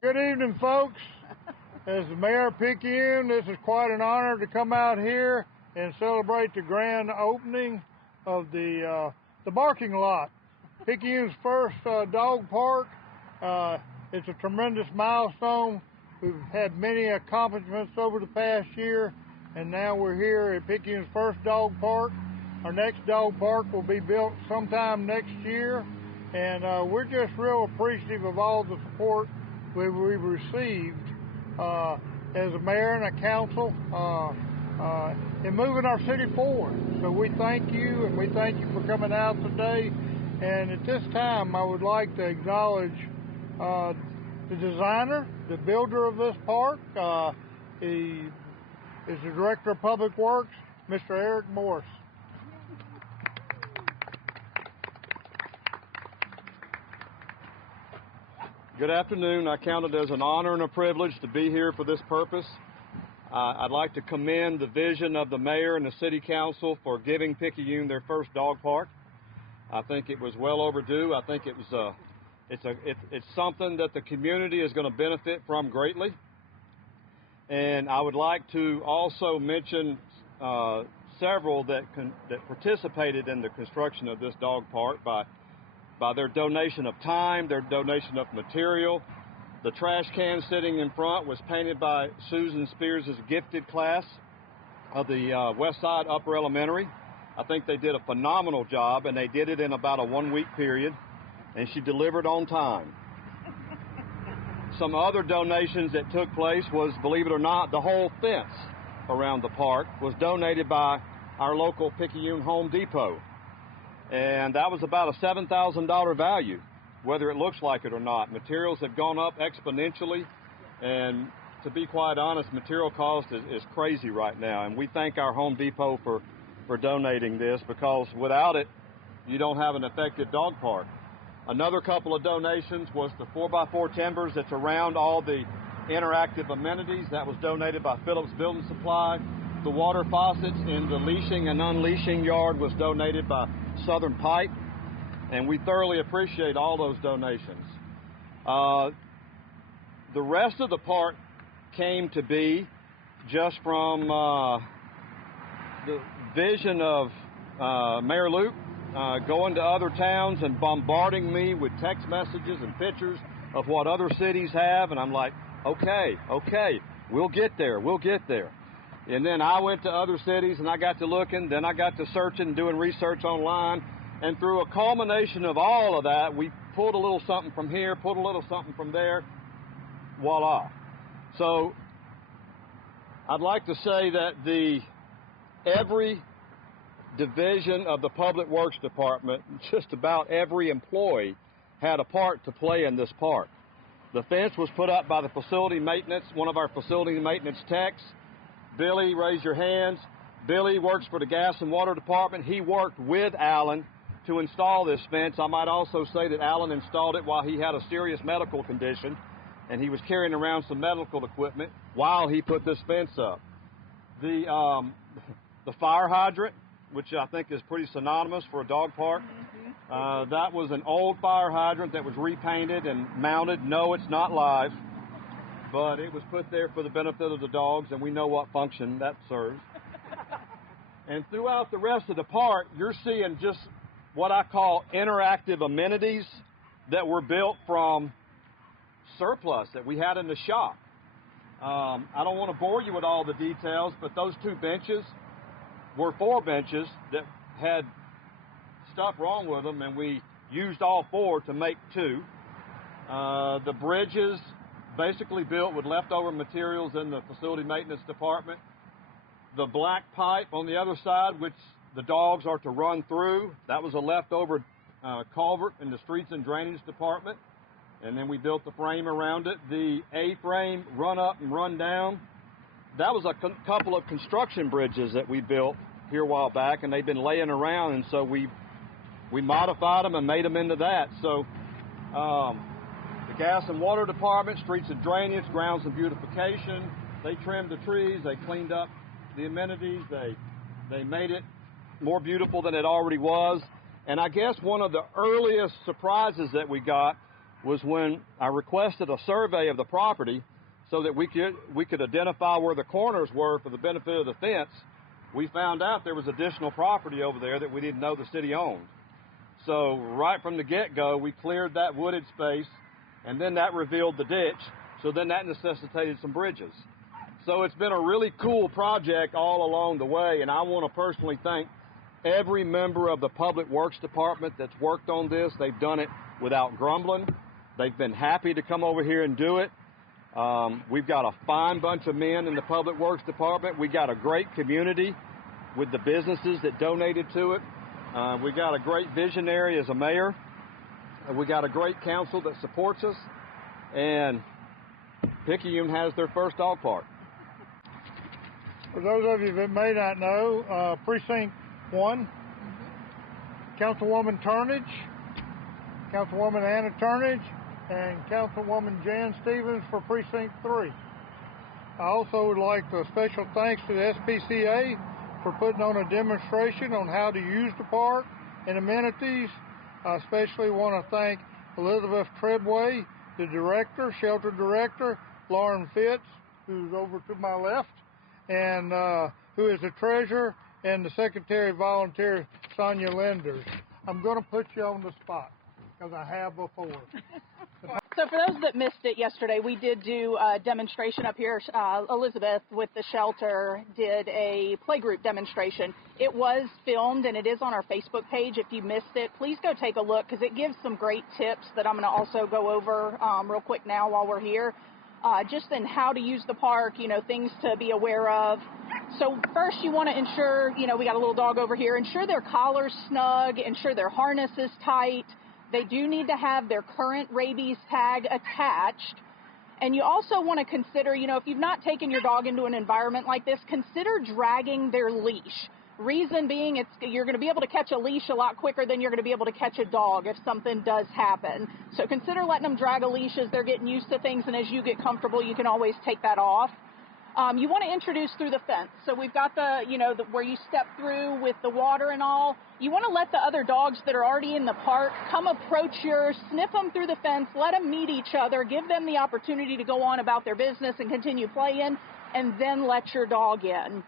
Good evening, folks. As the mayor of Picayune, this is quite an honor to come out here and celebrate the grand opening of the barking lot, Picayune's first dog park. It's a tremendous milestone. We've had many accomplishments over the past year, and now we're here at Picayune's first dog park. Our next dog park will be built sometime next year, and we're just real appreciative of all the support we've received as a mayor and a council in moving our city forward. So we thank you, and we thank you for coming out today. And at this time, I would like to acknowledge the designer, the builder of this park. He is the Director of Public Works, Mr. Eric Morris. Good afternoon. I count it as an honor and a privilege to be here for this purpose. I'd like to commend the vision of the mayor and the city council for giving Picayune their first dog park. I think it was well overdue. I think it's something that the community is going to benefit from greatly. And I would like to also mention several that participated in the construction of this dog park by their donation of time, their donation of material. The trash can sitting in front was painted by Susan Spears' gifted class of the West Side Upper Elementary. I think they did a phenomenal job, and they did it in about a 1-week period, and she delivered on time. Some other donations that took place was, believe it or not, the whole fence around the park was donated by our local Picayune Home Depot. And that was about a $7,000 value, whether it looks like it or not. Materials have gone up exponentially, and to be quite honest, material cost is crazy right now. And we thank our Home Depot for donating this, because without it, you don't have an effective dog park. Another couple of donations was the 4x4 timbers that's around all the interactive amenities. That was donated by Phillips Building Supply. The water faucets in the leashing and unleashing yard was donated by Southern Pipe, and we thoroughly appreciate all those donations. The rest of the park came to be just from the vision of Mayor Luke going to other towns and bombarding me with text messages and pictures of what other cities have, and I'm like, okay, we'll get there. And then I went to other cities, and I got to looking, then I got to searching, doing research online, and through a culmination of all of that, we pulled a little something from here, pulled a little something from there, voila. So I'd like to say that every division of the Public Works Department, just about every employee, had a part to play in this park. The fence was put up by the facility maintenance, one of our facility maintenance techs. Billy, raise your hands. Billy works for the Gas and Water Department. He worked with Alan to install this fence. I might also say that Alan installed it while he had a serious medical condition, and he was carrying around some medical equipment while he put this fence up. The fire hydrant, which I think is pretty synonymous for a dog park, that was an old fire hydrant that was repainted and mounted. No, it's not live, but it was put there for the benefit of the dogs, and we know what function that serves. And throughout the rest of the park, you're seeing just what I call interactive amenities that were built from surplus that we had in the shop. I don't want to bore you with all the details, but those 2 benches were 4 benches that had stuff wrong with them, and we used all 4 to make 2. The bridges, basically built with leftover materials in the facility maintenance department. The black pipe on the other side, which the dogs are to run through, that was a leftover culvert in the streets and drainage department. And then we built the frame around it. The A-frame run up and run down, that was a couple of construction bridges that we built here a while back, and they've been laying around, and so we modified them and made them into that. So the Gas and Water Department, Streets and Drainage, Grounds and Beautification, they trimmed the trees, they cleaned up the amenities, they made it more beautiful than it already was. And I guess one of the earliest surprises that we got was when I requested a survey of the property so that we could identify where the corners were for the benefit of the fence. We found out there was additional property over there that we didn't know the city owned. So right from the get-go, we cleared that wooded space, and then that revealed the ditch. So then that necessitated some bridges. So it's been a really cool project all along the way, and I want to personally thank every member of the Public Works Department that's worked on this. They've done it without grumbling. They've been happy to come over here and do it. We've got a fine bunch of men in the Public Works Department. We got a great community with the businesses that donated to it. We got a great visionary as a mayor. We got a great council that supports us. And Picayune has their first dog park. For those of you that may not know, Precinct 1, Councilwoman Turnage, Councilwoman Anna Turnage, and Councilwoman Jan Stevens for Precinct 3. I also would like to special thanks to the SPCA for putting on a demonstration on how to use the park and amenities. I especially want to thank Elizabeth Treadway, the director, shelter director, Lauren Fitz, who's over to my left, and who is the treasurer, and the secretary volunteer, Sonia Lenders. I'm going to put you on the spot, because I have before. So for those that missed it yesterday, we did do a demonstration up here. Elizabeth with the shelter did a playgroup demonstration. It was filmed and it is on our Facebook page. If you missed it, please go take a look because it gives some great tips that I'm going to also go over real quick now while we're here. Just in how to use the park, things to be aware of. So first you want to ensure, we got a little dog over here, ensure their collar's snug, ensure their harness is tight. They do need to have their current rabies tag attached. And you also want to consider, if you've not taken your dog into an environment like this, consider dragging their leash. Reason being, you're going to be able to catch a leash a lot quicker than you're going to be able to catch a dog if something does happen. So consider letting them drag a leash as they're getting used to things, and as you get comfortable, you can always take that off. You want to introduce through the fence. So we've got where you step through with the water and all. You want to let the other dogs that are already in the park come approach yours, sniff them through the fence, let them meet each other, give them the opportunity to go on about their business and continue playing, and then let your dog in.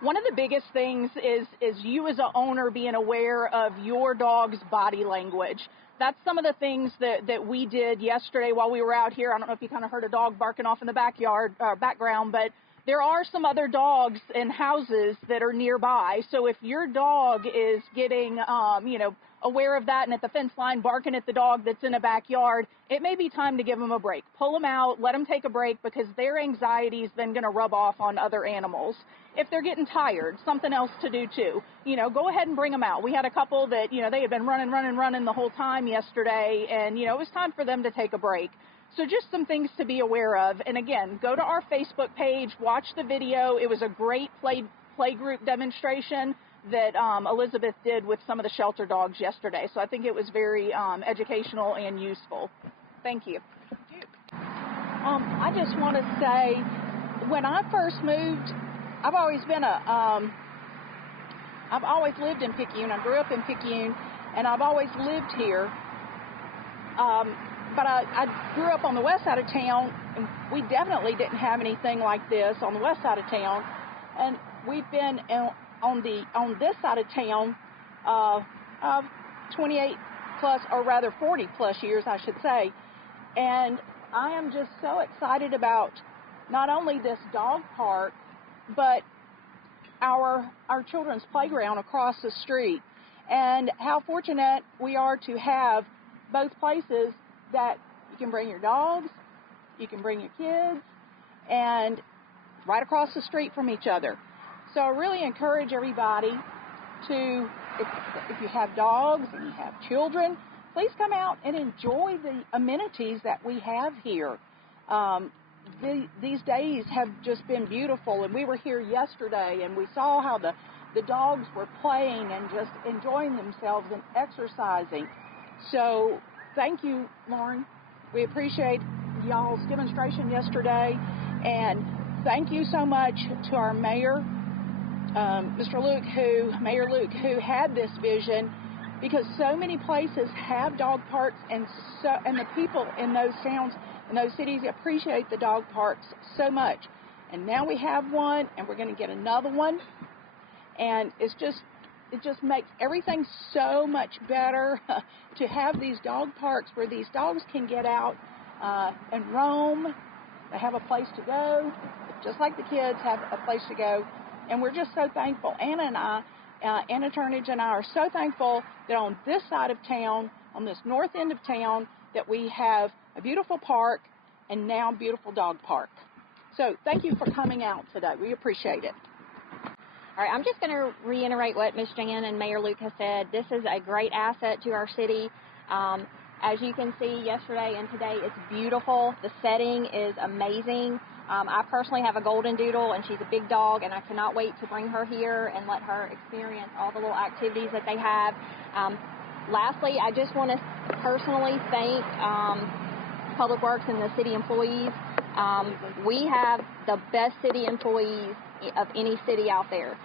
One of the biggest things is you as an owner being aware of your dog's body language. That's some of the things that we did yesterday while we were out here. I don't know if you kind of heard a dog barking off in the background, but there are some other dogs in houses that are nearby. So if your dog is getting, aware of that and at the fence line barking at the dog that's in a backyard, it may be time to give them a break. Pull them out, let them take a break because their anxiety is then going to rub off on other animals. If they're getting tired, something else to do too. Go ahead and bring them out. We had a couple that, they had been running the whole time yesterday, and, it was time for them to take a break. So just some things to be aware of. And again, go to our Facebook page, watch the video. It was a great playgroup demonstration that Elizabeth did with some of the shelter dogs yesterday. So I think it was very educational and useful. Thank you. I just want to say, when I first moved, I've always lived in Picayune. I grew up in Picayune, and I've always lived here. But I grew up on the west side of town, and we definitely didn't have anything like this on the west side of town. And we've been on this side of town 28 plus, or rather 40 plus years, I should say. And I am just so excited about not only this dog park, but our children's playground across the street, and how fortunate we are to have both places that you can bring your dogs, you can bring your kids, and right across the street from each other. So I really encourage everybody to, if you have dogs and you have children, please come out and enjoy the amenities that we have here. These days have just been beautiful, and we were here yesterday, and we saw how the dogs were playing and just enjoying themselves and exercising. So thank you, Lauren. We appreciate y'all's demonstration yesterday, and thank you so much to our mayor, Mayor Luke, who had this vision because so many places have dog parks, and the people in those towns and those cities appreciate the dog parks so much. And now we have one, and we're going to get another one, and it just makes everything so much better to have these dog parks where these dogs can get out and roam. They have a place to go, just like the kids have a place to go. And we're just so thankful. Anna and I, Anna Turnage and I are so thankful that on this side of town, on this north end of town, that we have a beautiful park and now a beautiful dog park. So thank you for coming out today. We appreciate it. All right, I'm just going to reiterate what Ms. Jan and Mayor Luke has said. This is a great asset to our city. As you can see, yesterday and today, it's beautiful. The setting is amazing. I personally have a golden doodle, and she's a big dog, and I cannot wait to bring her here and let her experience all the little activities that they have. Lastly, I just want to personally thank Public Works and the city employees. We have the best city employees of any city out there.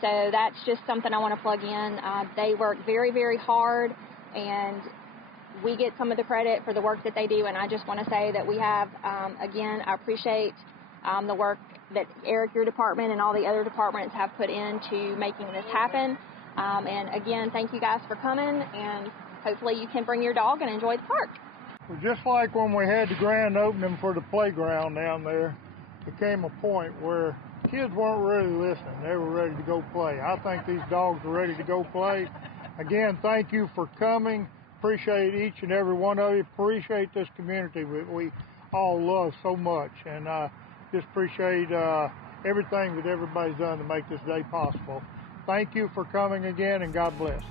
So that's just something I want to plug in. They work very, very hard, and we get some of the credit for the work that they do. And I just want to say that we have, again, I appreciate the work that Eric, your department, and all the other departments have put into making this happen. And again, thank you guys for coming, and hopefully you can bring your dog and enjoy the park. Well, just like when we had the grand opening for the playground down there, it came a point where kids weren't really listening. They were ready to go play. I think these dogs are ready to go play. Again, thank you for coming. Appreciate each and every one of you. Appreciate this community that we all love so much. And just appreciate everything that everybody's done to make this day possible. Thank you for coming again, and God bless.